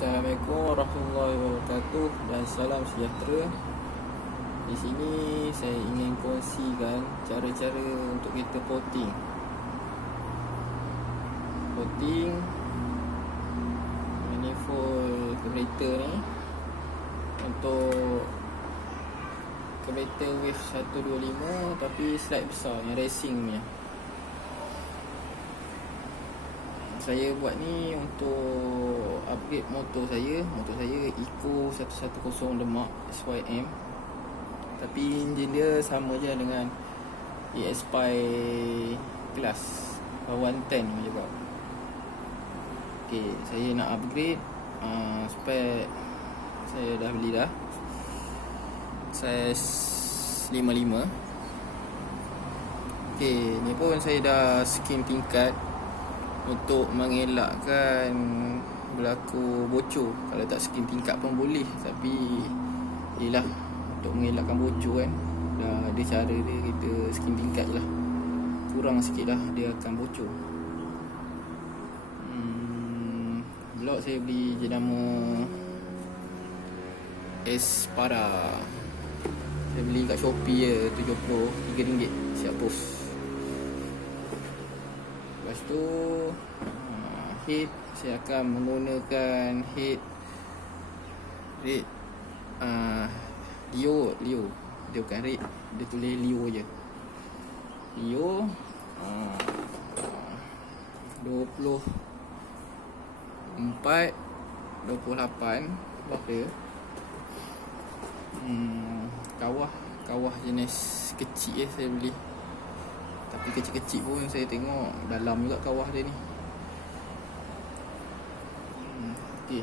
Assalamualaikum warahmatullahi wabarakatuh dan salam sejahtera. Di sini saya ingin kongsikan cara-cara untuk kita potting manifold carburetor ni untuk carburetor wave 125 tapi slide besar yang racing ni. Saya buat ni untuk upgrade motor saya. Motor saya Eco 110 Demak SYM. Tapi enjin dia sama je dengan ES5 Class 110 juga. Okay, saya nak upgrade spek saya dah beli dah. Size 55. Okay, ni pun saya dah skim tingkat untuk mengelakkan berlaku bocor. Kalau tak skim tingkat pun boleh, tapi yelah, untuk mengelakkan bocor kan, dah ada cara dia, kita skim tingkat je lah. Kurang sikit lah dia akan bocor. Blok saya beli jenama Espada. Saya beli kat Shopee je, RM73 siap post. Lepas tu head saya akan menggunakan head red Leo. Dia bukan red, dia tulis Leo je. Leo 24 28 berapa? Kawah jenis kecil saya beli. Tapi kecil-kecil pun saya tengok dalam juga kawah dia ni. Okey,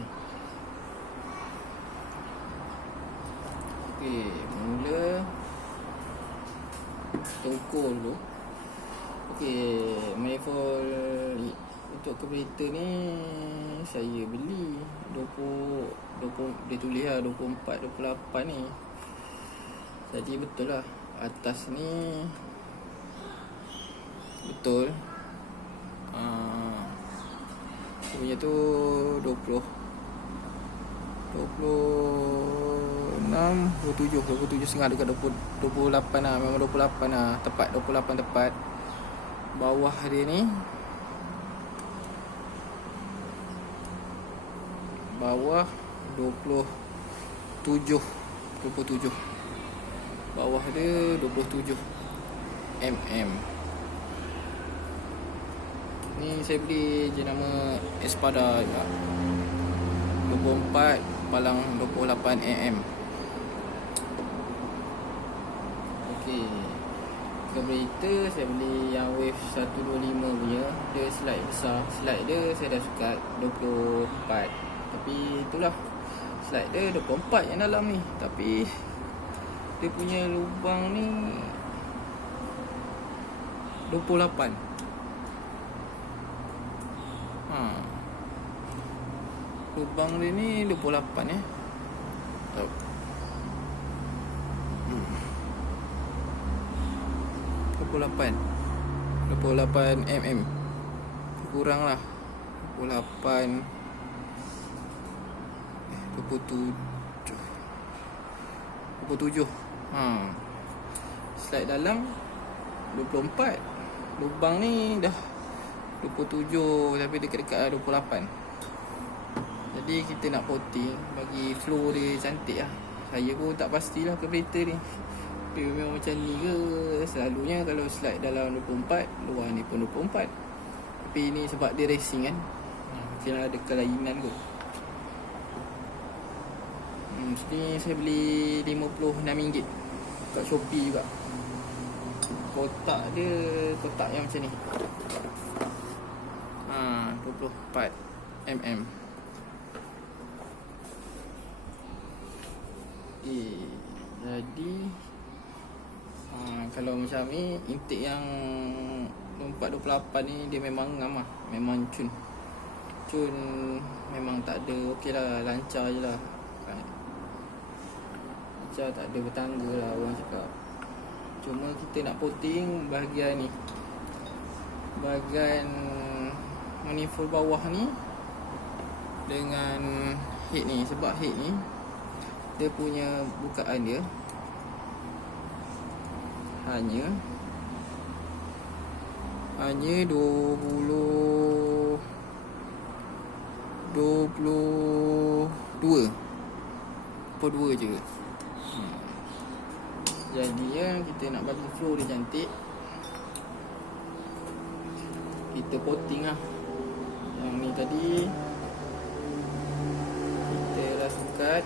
mula kita ukur dulu. Okey, manifold untuk carburetor ni saya beli 20 dia tulis lah 24 28 ni. Jadi betul lah, atas ni betul. Punya tu 27 setengah dekat 28 lah. Memang 28 lah, tepat 28 tepat. Bawah dia ni, bawah 27. Bawah dia 27 mm. Ni saya beli jenama Espada juga, 24 palang 28 mm. Okey, carburetor saya beli yang wave 125 punya. Dia slide besar. Slide dia saya dah suka 24. Tapi itulah, slide dia 24 yang dalam ni. Tapi dia punya lubang ni 28. Lubang dia ni 28 ya. 28 mm. Kurang lah 27. Slide dalam 24. Lubang ni dah 27, tapi dekat-dekat 28. Jadi kita nak potting bagi flow dia cantik lah. Saya pun tak pastilah carburetor ni dia memang macam ni ke. Selalunya kalau slide dalam 24, luar ni pun 24. Tapi ni sebab dia racing kan, mungkin ada kelainan kot. Ni saya beli RM56 kat Shopee juga. Kotak dia, kotak yang macam ni, 24 mm. Jadi kalau macam ni, intake yang 24-28 ni dia memang ngam lah. Memang cun memang tak ada. Okey lah, lancar je lah. Lancar, tak ada bertangga lah orang cakap. Cuma kita nak potting bahagian ni, bahagian manifold bawah ni dengan head ni. Sebab head ni dia punya bukaan dia hanya 22 je. Jadi ya, kita nak bagi flow dia cantik, kita coating lah. Yang ni tadi kita rasukat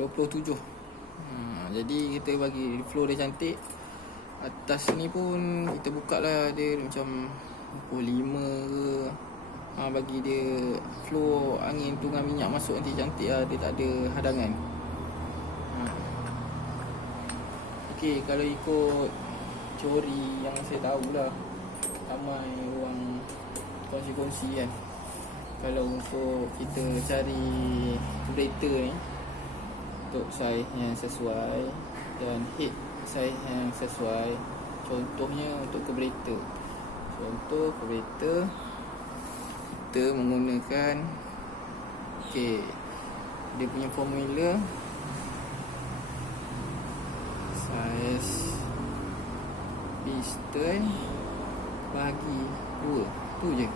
27. Jadi kita bagi flow dia cantik. Atas ni pun kita buka lah, dia macam pukul 5 ke. Bagi dia flow angin tungan minyak masuk nanti cantik lah. Dia tak ada hadangan. Okey, kalau ikut teori yang saya tahulah, ramai orang kongsi-kongsi kan, kalau untuk kita cari carburetor ni untuk saiz yang sesuai dan head saiz yang sesuai, contohnya untuk carburetor. Contoh carburetor, kita menggunakan dia punya formula saiz piston bagi 2. Tu je.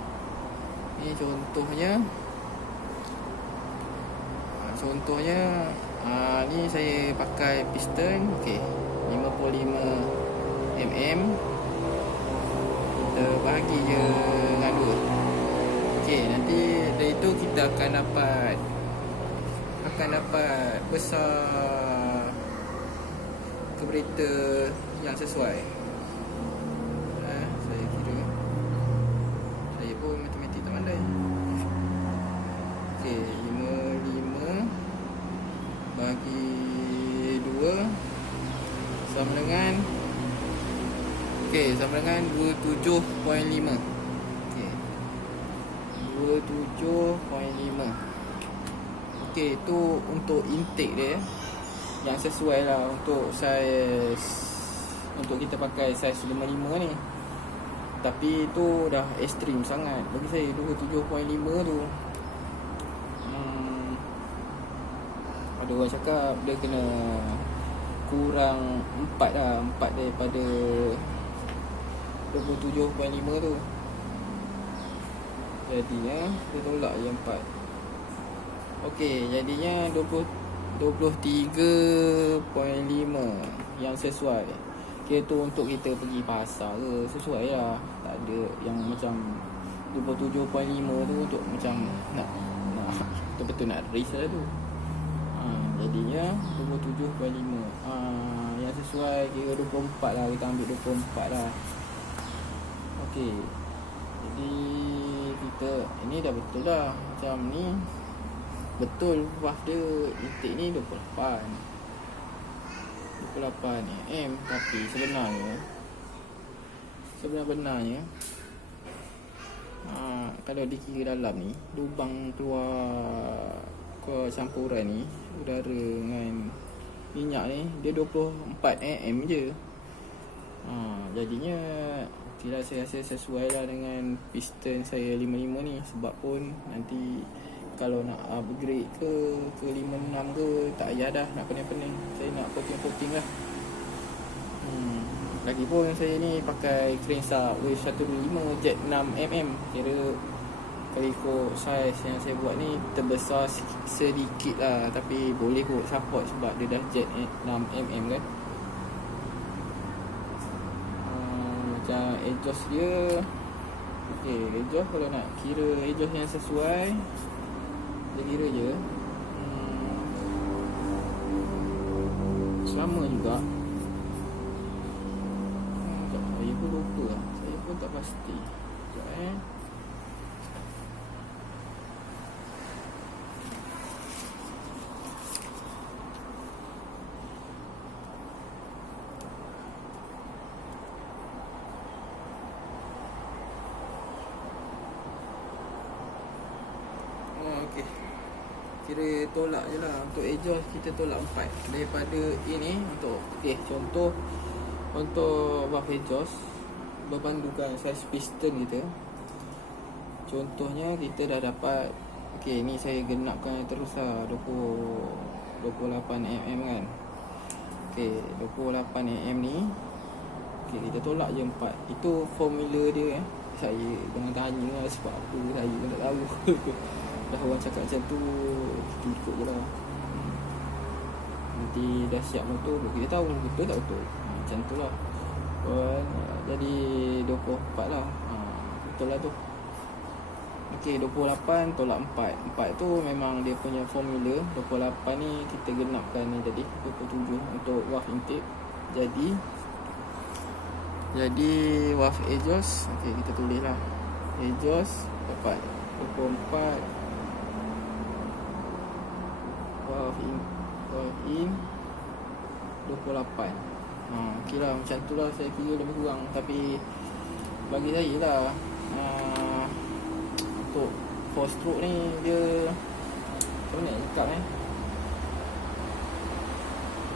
Ni contohnya. Ni saya pakai piston 55 mm. Kita bahagi je dengan 2. Nanti dari tu kita akan dapat besar carburetor yang sesuai. Saya kira, saya pun matematik tak pandai. 55 bagi 2 sama dengan 27.5. 27.5. Tu untuk intake dia yang sesuai lah untuk saiz, untuk kita pakai saiz 55 ni. Tapi tu dah ekstrim sangat bagi saya. 27.5 tu ada orang cakap dia kena kurang 4 lah, 4 daripada 27.5 tu. Jadinya dia tolak je 4. Jadinya 23.5 yang sesuai. Kira tu untuk kita pergi pasar ke, sesuai lah. Tak ada yang macam 27.5 tu untuk macam nak betul-betul nak race lah tu. Jadinya 27.5. Yang sesuai kira 24 lah. Kita ambil 24 lah. Jadi kita, ini dah betul lah. Macam ni betul valve dia intake ni 28 mm. Tapi sebenarnya kalau dikira dalam ni, lubang keluar campuran ni, udara dengan minyak ni, dia 24 mm je. Jadinya saya rasa sesuai lah dengan piston saya 55 ni. Sebab pun nanti kalau nak upgrade ke 56 ke, tak payah dah nak pening-pening. Saya nak coating lah. Lagipun saya ni pakai crane sub W125 jet 6mm. Kira kalau ikut saiz yang saya buat ni terbesar sedikit lah, tapi boleh kot support sebab dia dah jet 6mm kan. Macam exhaust dia, exhaust kalau nak kira exhaust yang sesuai, dia kira je sama juga. Saya pun lupa lah. Saya pun tak pasti. Sekejap kira tolak je lah. Untuk exhaust kita tolak 4 daripada ini. Untuk contoh valve exhaust berpandukan saiz piston kita. Contohnya kita dah dapat, okey, ni saya genapkan terus lah 28 mm kan. Okey, 28 mm ni, okey, kita tolak je 4. Itu formula dia Saya jangan tanya lah sebab apa, saya pun tak tahu. Dah orang cakap macam tu, kita ikut je lah. Nanti dah siap motor kita tahu betul tak betul. Macam tu lah. Jadi 24 lah. Betul lah tu. Okey, 28 tolak 4. 4 tu memang dia punya formula. 28 ni kita genapkan ni tadi 27 untuk valve intake. Jadi valve exhaust, okey, kita tulis lah. Exhaust dapat 24. Valve in 28. Okey lah, macam tu lah saya kira lebih kurang. Tapi bagi saya lah, untuk 4 stroke ni dia macam mana nak cakap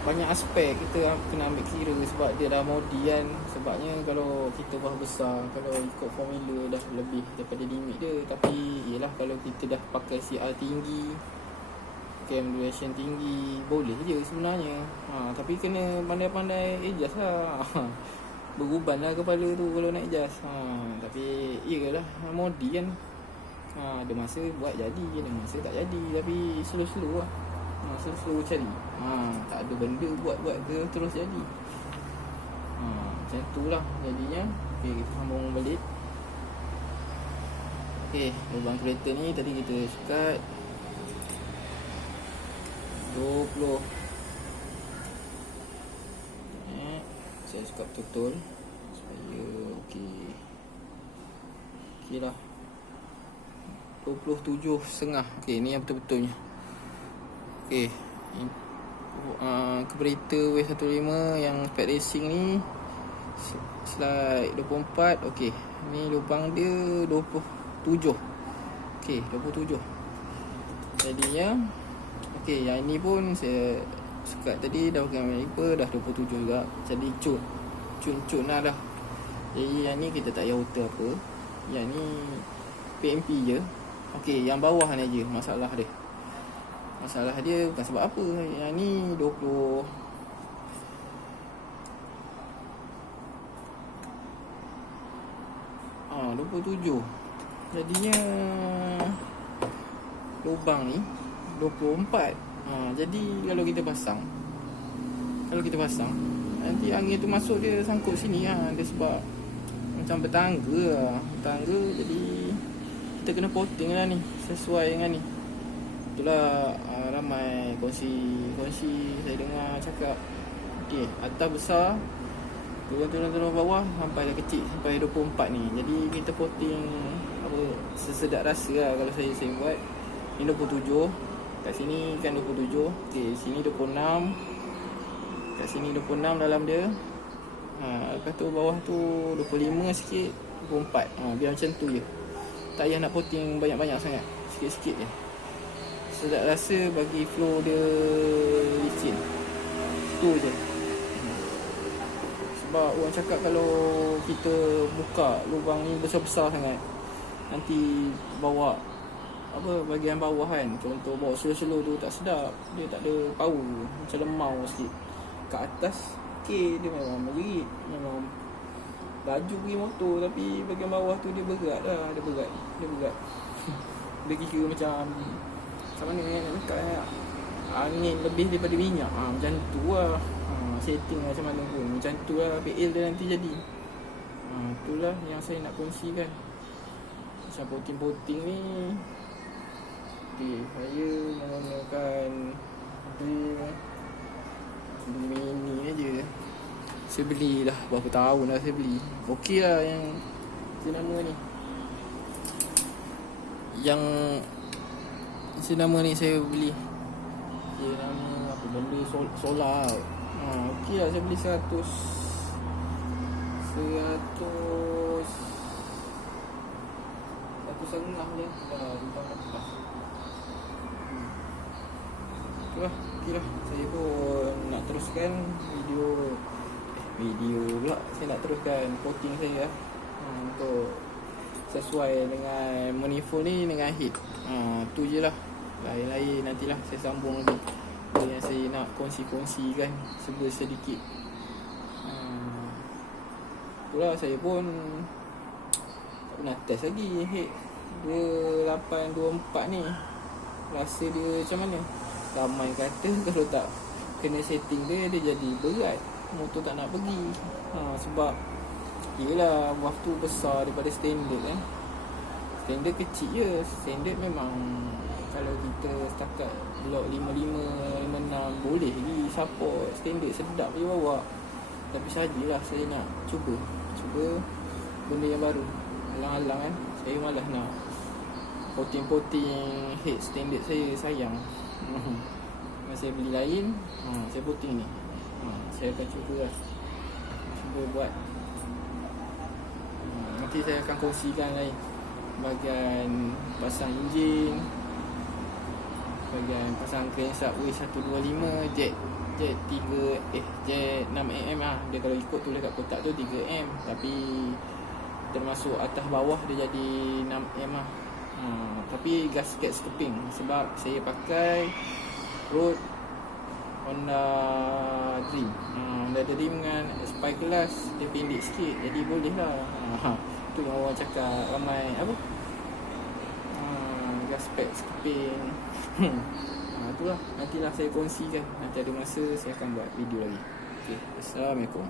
banyak aspek kita kena ambil kira sebab dia dah modi kan. Sebabnya kalau kita bah besar, kalau ikut formula dah lebih daripada limit dia. Tapi yelah, kalau kita dah pakai CR tinggi, cam duration tinggi, boleh je sebenarnya. Tapi kena pandai-pandai adjust lah. Beruban lah kepala tu kalau nak adjust. Tapi iyalah, modi kan. Ada masa buat jadi, ada masa tak jadi. Tapi slow-slow lah. Slow cari. Tak ada benda buat ke terus jadi. Macam tu lah jadinya. Okay, kita sambung balik. Okay, lubang kereta ni tadi kita sekat 20. Saya sekat betul supaya okey. Okey lah, 27.5. Okey, ni yang betul-betulnya. Okey, carburetor W15 yang spec racing ni slide 24. Okey, ni lubang dia 27. Okey, 27. Jadinya okey, yang ini pun saya sekat tadi dah pakai kaliper dah 27 juga. Jadi cun lah dah. Jadi yang ni kita tak payah outer apa. Yang ni PMP je. Okey, yang bawah ni je masalah dia. Masalah dia bukan sebab apa. Yang ni 27. Jadinya lubang ni 24. Jadi kalau kita pasang nanti angin tu masuk, dia sangkut sini dia sebab macam bertangga. Jadi kita kena potting lah ni sesuai dengan ni. Itulah ramai kongsi saya dengar cakap, okey, atas besar, turun bawah sampai dah kecil, sampai 24 ni. Jadi kita potting apa sesedap rasa lah. Kalau saya buat ni 27, kat sini kan 27. Okey, sini 26, kat sini 26 dalam dia. Lepas tu bawah tu 25 sikit, 24. Biar macam tu je. Tak payah nak potting banyak-banyak sangat, sikit-sikit je. Sedap rasa bagi flow dia licin. Tu je. Sebab orang cakap kalau kita buka lubang ni besar-besar sangat, nanti bawa apa bahagian bawah kan, contoh bawa slow-slow tu tak sedap. Dia tak ada power, macam lemau sikit. Kat atas okey, dia memang merit, memang laju pergi motor. Tapi bahagian bawah tu dia berat lah. Dia berat Dia kira macam mana nak cakap, angin lebih daripada minyak. Macam tu lah. Setting macam mana pun macam tu lah BL dia nanti jadi. Itulah yang saya nak kongsikan. Macam poting-poting ni. Okay, saya menggunakan drill mini aja. Saya beli dah berapa tahun dah saya beli. Okey lah yang jenama ni. Yang jenama ni saya beli. Jenama apa benda solar. Okey lah, saya beli 100 setengah je. Dah lepas. Okey lah. Saya pun nak teruskan video video pula saya nak teruskan coating saya untuk sesuai dengan manifold ni dengan head. Tu je lah. Lain-lain nantilah saya sambung lagi. Yang saya nak kongsi-kongsikan sedikit. Itulah saya pun tak pernah test lagi head 2824 ni. Rasa dia macam mana? Ramai kata kalau tak kena setting dia jadi berat, motor tak nak pergi. Sebab yelah buah tu besar daripada standard kan. Standard kecil je. Standard memang kalau kita setakat blok 55, 56 boleh lagi support standard, sedap je bawa. Tapi sajalah saya nak cuba benda yang baru. Alang-alang kan, saya malas nak poting head standard saya, sayang. Saya beli lain, saya poting ni. Saya akan cuba buat. Nanti saya akan kongsikan lain bahagian pasang enjin, bahagian pasang crankshaft W125, jet 6mm lah. Dia kalau ikut tulis kat kotak tu 3M, tapi termasuk atas bawah dia jadi 6M lah. Tapi gasket skeping sebab saya pakai road Honda Dream. Honda Dream dengan Spy Class dia pendek sikit, jadi boleh lah. Tu yang orang cakap ramai apa, gasket skeping. Itulah, nantilah saya kongsikan. Nanti ada masa saya akan buat video lagi. Okay, Assalamualaikum.